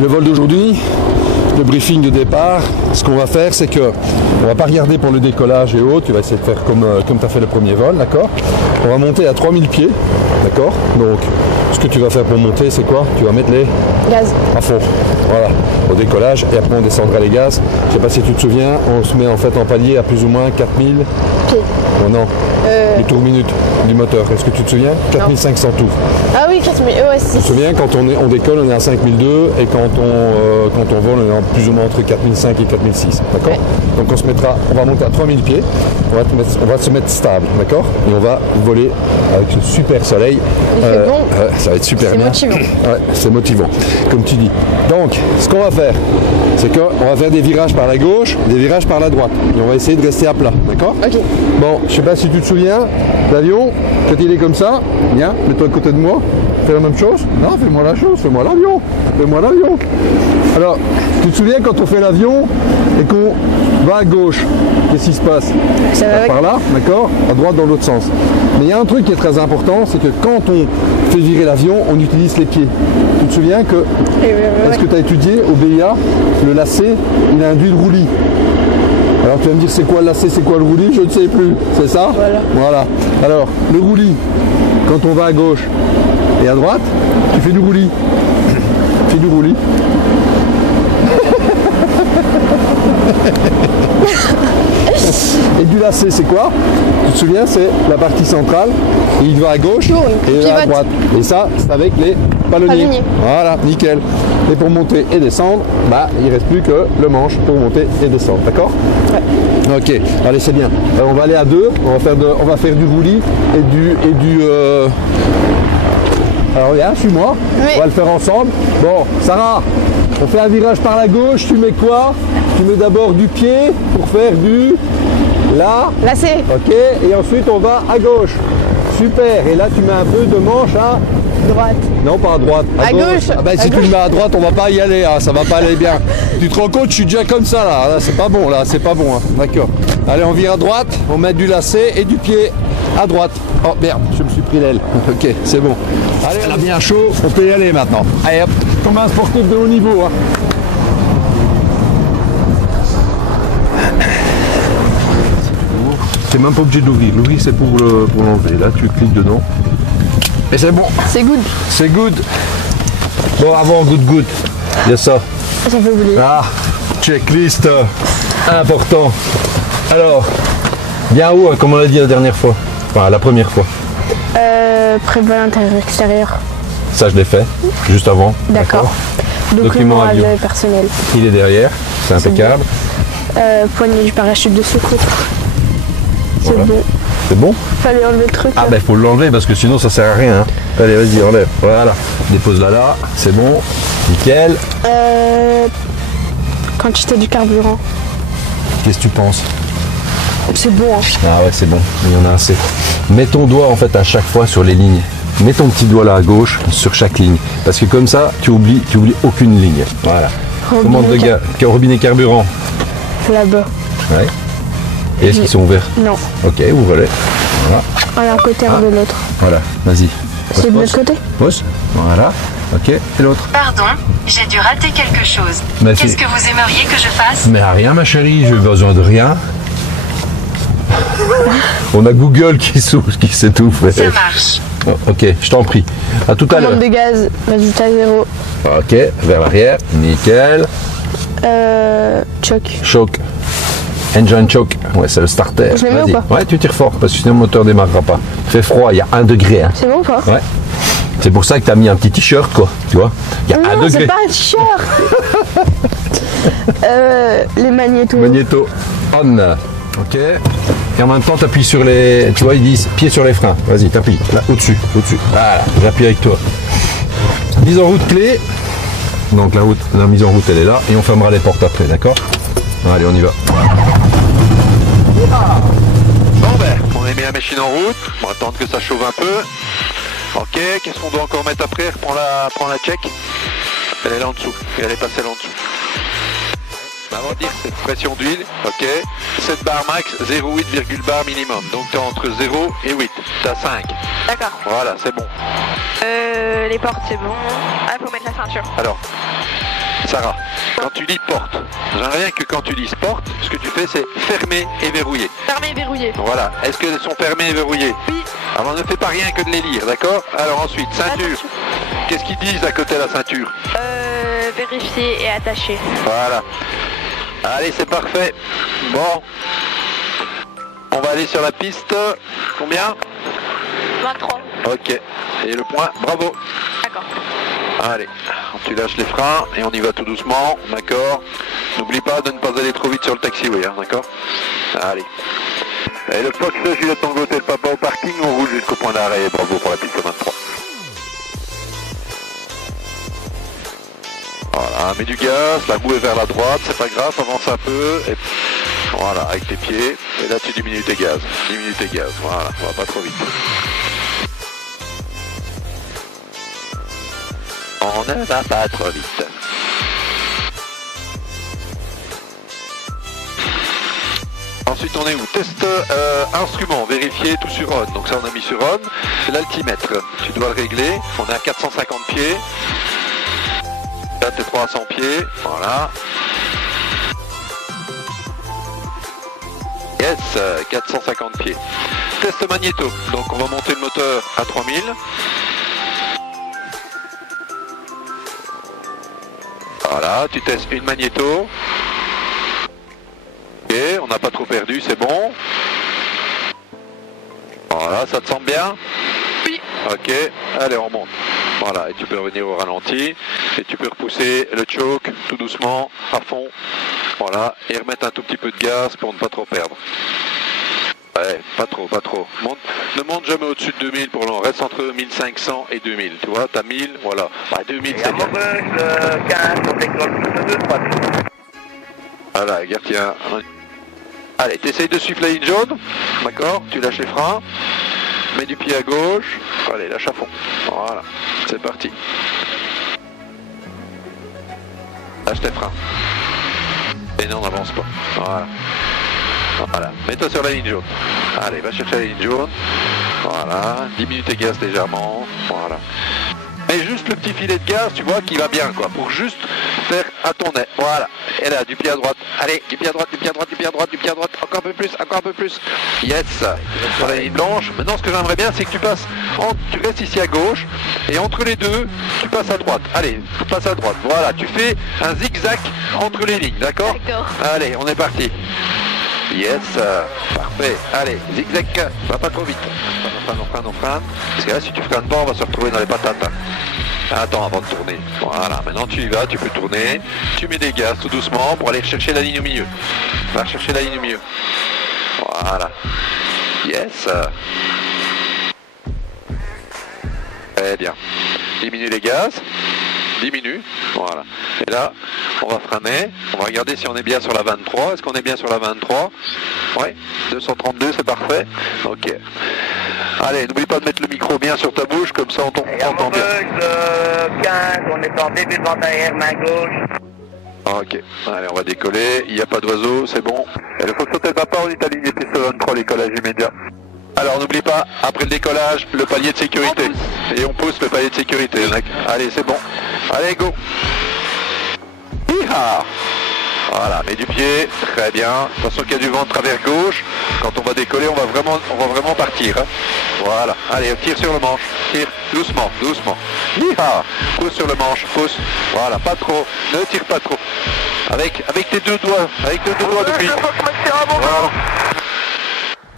le vol d'aujourd'hui, le briefing de départ, ce qu'on va faire, c'est que on va pas regarder pour le décollage et autres, tu vas essayer de faire comme tu as fait le premier vol, d'accord? On va monter à 3000 pieds, d'accord? Donc, ce que tu vas faire pour monter, c'est quoi? Tu vas mettre les Gaz. à fond, voilà, au décollage, et après on descendra les gaz. Je sais pas si tu te souviens, on se met en fait en palier à plus ou moins 4000 Pieds. oh non, les tours minutes du moteur. Est-ce que tu te souviens? 4500 tours. Ah oui, 4000. Ouais, Tu te souviens, quand on décolle, on est à 5002 et quand on vole, on est plus ou moins entre 4005 et 4006. D'accord? Donc on va monter à 3000 pieds, on va se mettre stable, d'accord? Et on va voler avec ce super soleil. Il fait bon. Ça va être super bien. C'est motivant. Ouais, c'est motivant, comme tu dis. Donc, ce qu'on va faire, c'est qu'on va faire des virages par la gauche, des virages par la droite. Et on va essayer de rester à plat, d'accord? Ok. Bon, je sais pas si tu te souviens, l'avion, quand il est comme ça, viens, mets-toi à côté de moi, fais la même chose. Non, fais-moi la chose, fais-moi l'avion, fais-moi l'avion. Alors, tu te souviens quand on fait l'avion et qu'on va à gauche, qu'est-ce qui se passe? Ça va avec. Par là, d'accord? À droite dans l'autre sens. Mais il y a un truc qui est très important, c'est que quand on fait virer l'avion, on utilise les pieds. Tu te souviens que, est-ce que tu as étudié au BIA, le lacet, il induit le roulis. Alors tu vas me dire c'est quoi le lacet, c'est quoi le roulis, je ne sais plus, c'est ça? Voilà. Alors, le roulis, quand on va à gauche et à droite, tu fais du roulis. Tu fais du roulis. Et du lacet, c'est quoi? Tu te souviens, c'est la partie centrale, et il va à gauche et il va à droite. Et ça, c'est avec les palonniers. Voilà, nickel. Et pour monter et descendre, bah, il reste plus que le manche pour monter et descendre, d'accord? Ouais. Ok, allez, c'est bien. Alors, on va aller à deux, on va faire du roulis et du Alors viens, suis-moi, on va le faire ensemble. Bon, Sarah, on fait un virage par la gauche, tu mets quoi? Tu mets d'abord du pied pour faire du... Là. Lacet. Ok, et ensuite on va à gauche. Super, et là tu mets un peu de manche à... Droite. Non, pas à droite. À gauche. Ah bah, si tu le mets à droite, on va pas y aller, hein, ça va pas aller bien. Tu te rends compte, je suis déjà comme ça là, c'est pas bon là, c'est pas bon, hein. D'accord. Allez, on vire à droite, on met du lacet et du pied à droite. Oh merde, je me suis pris l'aile. Ok, c'est bon. Allez, on a bien chaud, on peut y aller maintenant. Allez hop, comme un sportif de haut niveau. Hein. T'es même pas obligé de l'ouvrir. L'ouvrir c'est pour l'enlever. Là tu cliques dedans. Et c'est bon. C'est good. C'est good. Bon avant good. Il y a ça. Ça fait oublier. Ah, checklist important. Alors, bien où, comme on l'a dit la dernière fois. Enfin la première fois. Prévol intérieur-extérieur. Ça je l'ai fait, juste avant. D'accord. Document avion personnel. Il est derrière, c'est impeccable. Poignée du parachute de secours. C'est Voilà. bon. C'est bon? Fallait enlever le truc. Ah ben faut l'enlever parce que sinon ça sert à rien. Hein. Allez vas-y enlève. Voilà. Dépose-la là, c'est bon. Nickel. Quantité du carburant. Qu'est-ce que tu penses? C'est bon. Hein. Ah ouais c'est bon, il y en a assez. Mets ton doigt en fait à chaque fois sur les lignes. Mets ton petit doigt là à gauche sur chaque ligne. Parce que comme ça tu oublies aucune ligne. Voilà. Commande de gars, robinet carburant. Là-bas. Ouais. Et est-ce qu'ils sont ouverts? Non. Ok, ouvrez-les. Voilà. Un côté, un de l'autre. Voilà, vas-y. C'est de l'autre côté? Pousse. Voilà. Ok, et l'autre? Pardon, j'ai dû rater quelque chose. Mais Qu'est-ce que vous aimeriez que je fasse? Mais à rien ma chérie, j'ai besoin de rien. On a Google qui sait tout faire. Ça marche. Oh, ok, je t'en prie. À tout à l'heure. Commande de gaz, résultat 0. Ok, vers l'arrière, nickel. Choc. Choc. Engine choc. Ouais, c'est le starter. Je le mets ou pas? Ouais, tu tires fort parce que sinon le moteur démarrera pas. Il fait froid, il y a 1 degré. Hein. C'est bon ou pas? Ouais. C'est pour ça que tu as mis un petit t-shirt, quoi. Tu vois? Il y a 1 Non, degré. c'est pas un t-shirt. Les magnétos. Magnéto on. Ok. Et en même temps, tu appuies sur les. Tu vois, ils disent pied sur les freins. Vas-y, t'appuies. Là, au-dessus. Voilà, j'appuie avec toi. Mise en route clé. Donc la mise en route, elle est là. Et on fermera les portes après, d'accord? Allez, on y va. Bon ben, on a mis la machine en route. On va attendre que ça chauffe un peu. Ok, qu'est-ce qu'on doit encore mettre après? Prends la check. Elle est là en dessous. Et elle est passée là en dessous. Avant de dire c'est pression d'huile, ok. 7 bar max, 0,8 bar minimum. Donc tu es entre 0 et 8. Tu as 5. D'accord. Voilà, c'est bon. Les portes, c'est bon. Ah, faut mettre la ceinture. Alors, Sarah, quand tu dis porte, j'aimerais bien que quand tu dis porte, ce que tu fais c'est fermer et verrouiller. Fermé et verrouillé. Voilà, est-ce qu'elles sont fermées et verrouillées? Oui. Alors ne fais pas rien que de les lire, d'accord? Alors ensuite, ceinture. Attention. Qu'est-ce qu'ils disent à côté de la ceinture? Vérifier et attacher. Voilà. Allez, c'est parfait. Bon. On va aller sur la piste. Combien? 23. Ok. Et le point, bravo. D'accord. Allez, tu lâches les freins et on y va tout doucement, d'accord? N'oublie pas de ne pas aller trop vite sur le taxiway, hein, d'accord? Allez. Et le Fox Juliette Tango Hotel Papa au parking, on roule jusqu'au point d'arrêt. Bravo pour la piste 23. Voilà, mets du gaz, la roue est vers la droite, c'est pas grave, avance un peu, et voilà, avec tes pieds, et là tu diminues tes gaz, voilà, on va pas trop vite. On ne va pas trop vite. Ensuite on est où? Test instrument, vérifier tout sur on, donc ça on a mis sur on, c'est l'altimètre, tu dois le régler, on est à 450 pieds. Là t'es 300 pieds, voilà. Yes, 450 pieds. Test magnéto, donc on va monter le moteur à 3000. Voilà, tu testes une magnéto. Ok, on n'a pas trop perdu, c'est bon. Voilà, ça te semble bien? Oui. Ok, allez on monte. Voilà, et tu peux revenir au ralenti, et tu peux repousser le choke tout doucement, à fond, voilà, et remettre un tout petit peu de gaz pour ne pas trop perdre. Ouais, pas trop. Ne monte jamais au-dessus de 2000 pour l'an, reste entre 1500 et 2000, tu vois, t'as 1000, voilà, bah 2000 c'est bien. Voilà, regarde, tiens. Allez, t'essayes de suivre la ligne jaune, d'accord, tu lâches les freins. Mets du pied à gauche, allez, lâche à fond, voilà, c'est parti. Lâche tes freins. Et non, n'avance pas, voilà. Voilà, mets-toi sur la ligne jaune. Allez, va chercher la ligne jaune, voilà, diminue tes gaz légèrement, voilà. Et juste le petit filet de gaz, tu vois, qui va bien, quoi, pour juste faire à ton nez, voilà. Et là, du pied à droite, allez, du pied à droite, encore un peu plus. Yes, sur la ligne blanche. Maintenant, ce que j'aimerais bien, c'est que tu restes ici à gauche, et entre les deux, tu passes à droite. Allez, tu passes à droite, voilà, tu fais un zigzag entre les lignes, d'accord? D'accord. Allez, on est parti. Yes, parfait. Allez, zigzag, va pas trop vite. On freine. Parce que là, si tu freines pas, on va se retrouver dans les patates. Hein. Attends avant de tourner. Voilà, maintenant tu y vas, tu peux tourner. Tu mets des gaz tout doucement pour aller chercher la ligne au milieu. Va chercher la ligne au milieu. Voilà. Yes. Très bien. Diminue les gaz. Diminue. Voilà. Et là, on va freiner. On va regarder si on est bien sur la 23. Est-ce qu'on est bien sur la 23? Ouais. 232, c'est parfait. Ok. Allez, n'oublie pas de mettre le micro bien sur ta bouche, comme ça on t'entend bien. 15, on est en début de vente arrière, main gauche. Ok, allez, on va décoller, il n'y a pas d'oiseau, c'est bon. Et le Fox Hotel Papa, on est aligné piste 23, décollage immédiat. Alors n'oublie pas, après le décollage, le palier de sécurité. Et on pousse le palier de sécurité, mec. Allez, c'est bon. Allez, go. Hi-ha. Voilà, mets du pied, très bien. Attention qu'il y a du vent de travers gauche. Quand on va décoller, on va vraiment partir. Hein. Voilà, allez, tire sur le manche. Tire doucement. Hi-ha. Pousse sur le manche, pousse. Voilà, pas trop, ne tire pas trop. Avec tes deux doigts, depuis. Voilà.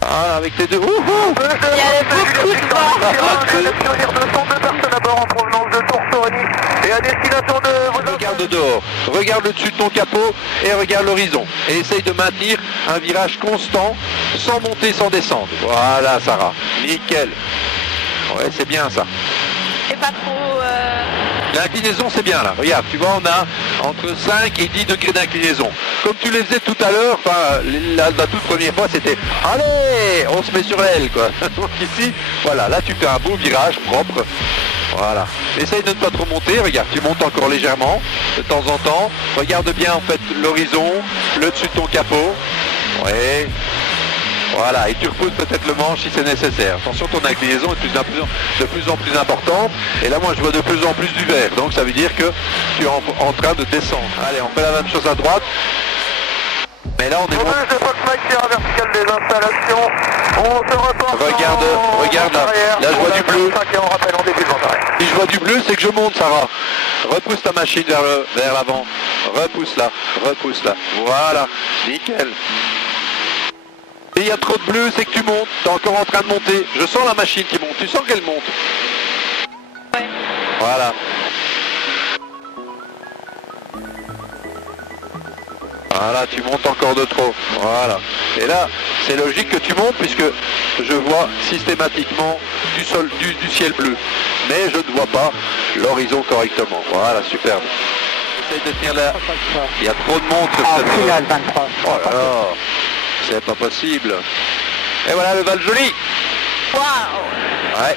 Ah, avec tes deux. Il y a beaucoup de vent. Deux personnes à bord en provenance de Tourcoing et à destination de vos. Regarde dehors, regarde le dessus de ton capot et regarde l'horizon. Et essaye de maintenir un virage constant, sans monter, sans descendre. Voilà, Sarah. Nickel. Ouais, c'est bien ça. Et pas trop... L'inclinaison, c'est bien là. Regarde, tu vois, on a entre 5 et 10 degrés d'inclinaison. Comme tu les faisais tout à l'heure, enfin, la toute première fois, c'était « Allez, on se met sur l'aile, quoi. » Donc ici, voilà, là, tu fais un beau virage propre. Voilà. Essaye de ne pas trop monter. Regarde, tu montes encore légèrement, de temps en temps. Regarde bien, en fait, l'horizon, le dessus de ton capot. Ouais. Voilà, et tu repousses peut-être le manche si c'est nécessaire. Attention, ton inclinaison est de plus en plus importante. Et là, moi, je vois de plus en plus du vert. Donc, ça veut dire que tu es en train de descendre. Allez, on fait la même chose à droite. Mais là, on est bon. Je Fox Mike Sierra verticale des installations. On se reporte. Regarde là. Là, je vois du bleu. Et on rappelle en début de vent arrière. Si je vois du bleu, c'est que je monte, Sarah. Repousse ta machine vers l'avant. Repousse là. Voilà. Nickel. Et il y a trop de bleu, c'est que tu montes. Tu es encore en train de monter. Je sens la machine qui monte. Tu sens qu'elle monte. Ouais. Voilà. Voilà, tu montes encore de trop. Voilà. Et là, c'est logique que tu montes puisque je vois systématiquement du ciel bleu. Mais je ne vois pas l'horizon correctement. Voilà, superbe. Essaye de tenir là. Il y a trop de monde sur cette Final 23. Oh là là, c'est pas possible. Et voilà le Val Joli. Waouh. Ouais.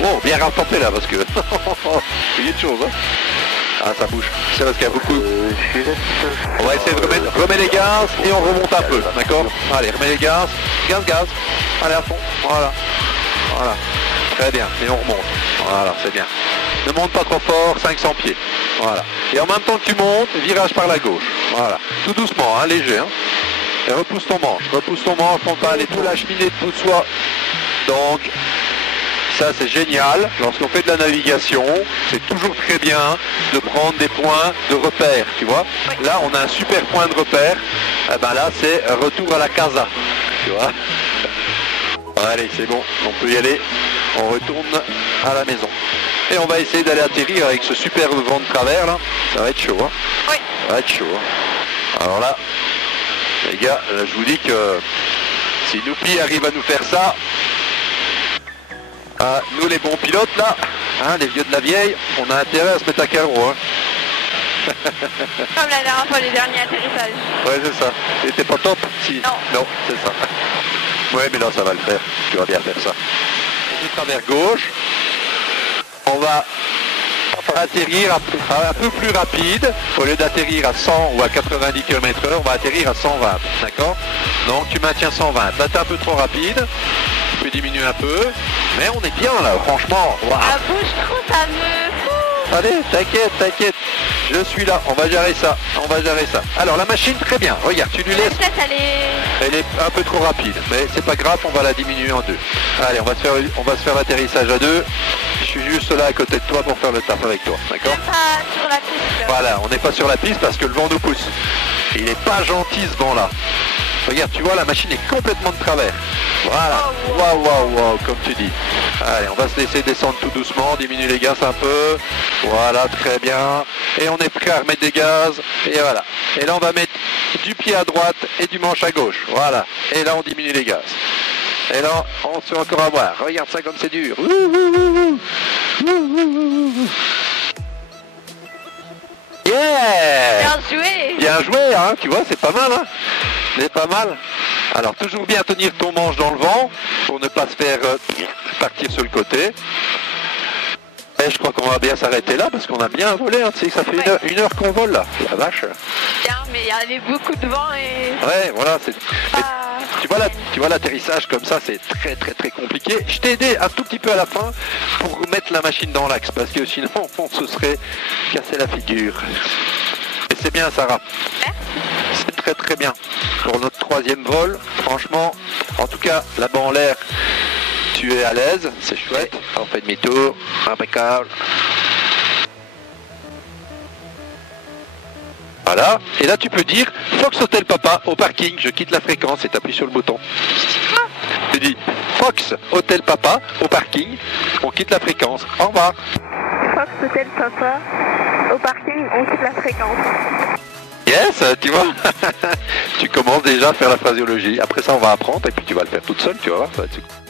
Bon, bien rattrapé là parce que il y a une chose. Hein. Ah, ça bouge. C'est parce qu'il y a beaucoup. On va essayer de remettre les gaz et on remonte un peu. D'accord. Allez, remets les gaz. Gaz. Allez à fond. Voilà. Très bien. Et on remonte. Voilà, c'est bien. Ne monte pas trop fort, 500 pieds. Voilà. Et en même temps que tu montes, virage par la gauche. Voilà. Tout doucement, hein, léger. Hein. Et repousse ton manche, frontal et tout la cheminée de bout de soi. Donc, ça c'est génial. Lorsqu'on fait de la navigation, c'est toujours très bien de prendre des points de repère, tu vois. Là, on a un super point de repère. Et ben là, c'est retour à la casa, tu vois. Allez, c'est bon, on peut y aller. On retourne à la maison. Et on va essayer d'aller atterrir avec ce superbe vent de travers là. Ça va être chaud, hein. Oui. Ça va être chaud, hein. Alors là, les gars, là, je vous dis que si Noupi arrive à nous faire ça, nous les bons pilotes là, hein, les vieux de la vieille, on a intérêt à se mettre à carreau. Hein. Comme la dernière fois, les derniers atterrissages. Ouais, c'est ça. C'était pas top si... Non, c'est ça. Ouais, mais là ça va le faire. Tu vas bien faire ça. Du travers gauche, on va atterrir un peu plus rapide. Au lieu d'atterrir à 100 ou à 90 km/h, on va atterrir à 120. D'accord? Donc tu maintiens 120. Là t'es un peu trop rapide. Tu peux diminuer un peu. Mais on est bien là, franchement. Wow. Ça bouge trop, ça me fout. Allez, t'inquiète. Je suis là. On va gérer ça. Alors la machine, très bien. Regarde, tu lui laisses. Elle est un peu trop rapide. Mais c'est pas grave, on va la diminuer en deux. Allez, on va se faire l'atterrissage à deux. Je suis juste là à côté de toi pour faire le taf avec toi. D'accord? Pas sur la piste. Voilà, on n'est pas sur la piste parce que le vent nous pousse. Il n'est pas gentil ce vent là. Regarde, tu vois, la machine est complètement de travers. Voilà. Waouh, comme tu dis. Allez, on va se laisser descendre tout doucement, diminuer les gaz un peu. Voilà, très bien. Et on est prêt à remettre des gaz. Et voilà. Et là, on va mettre du pied à droite et du manche à gauche. Voilà. Et là, on diminue les gaz. Et là, on se fait encore avoir. Regarde ça comme c'est dur. Yeah! Bien joué, hein, tu vois, c'est pas mal, hein. C'est pas mal. Alors, toujours bien tenir ton manche dans le vent pour ne pas se faire partir sur le côté. Et je crois qu'on va bien s'arrêter là parce qu'on a bien volé, hein. Tu sais, ça fait une heure qu'on vole là. La vache. Bien, mais il y avait beaucoup de vent et... Ouais, voilà, c'est... Tu vois l'atterrissage comme ça, c'est très compliqué. Je t'ai aidé un tout petit peu à la fin pour mettre la machine dans l'axe parce que sinon on se serait cassé la figure. Et c'est bien, Sarah. C'est très bien. Pour notre troisième vol, franchement, en tout cas, là-bas en l'air, tu es à l'aise, c'est chouette. On fait demi-tour, impeccable. Voilà, et là tu peux dire Fox Hotel Papa au parking, je quitte la fréquence et t'appuies sur le bouton. Tu dis Fox Hotel Papa au parking, on quitte la fréquence. Au revoir. Fox Hotel Papa au parking, on quitte la fréquence. Yes, tu vois. Tu commences déjà à faire la phraséologie. Après ça, on va apprendre et puis tu vas le faire toute seule, tu vas voir. Ça va être super.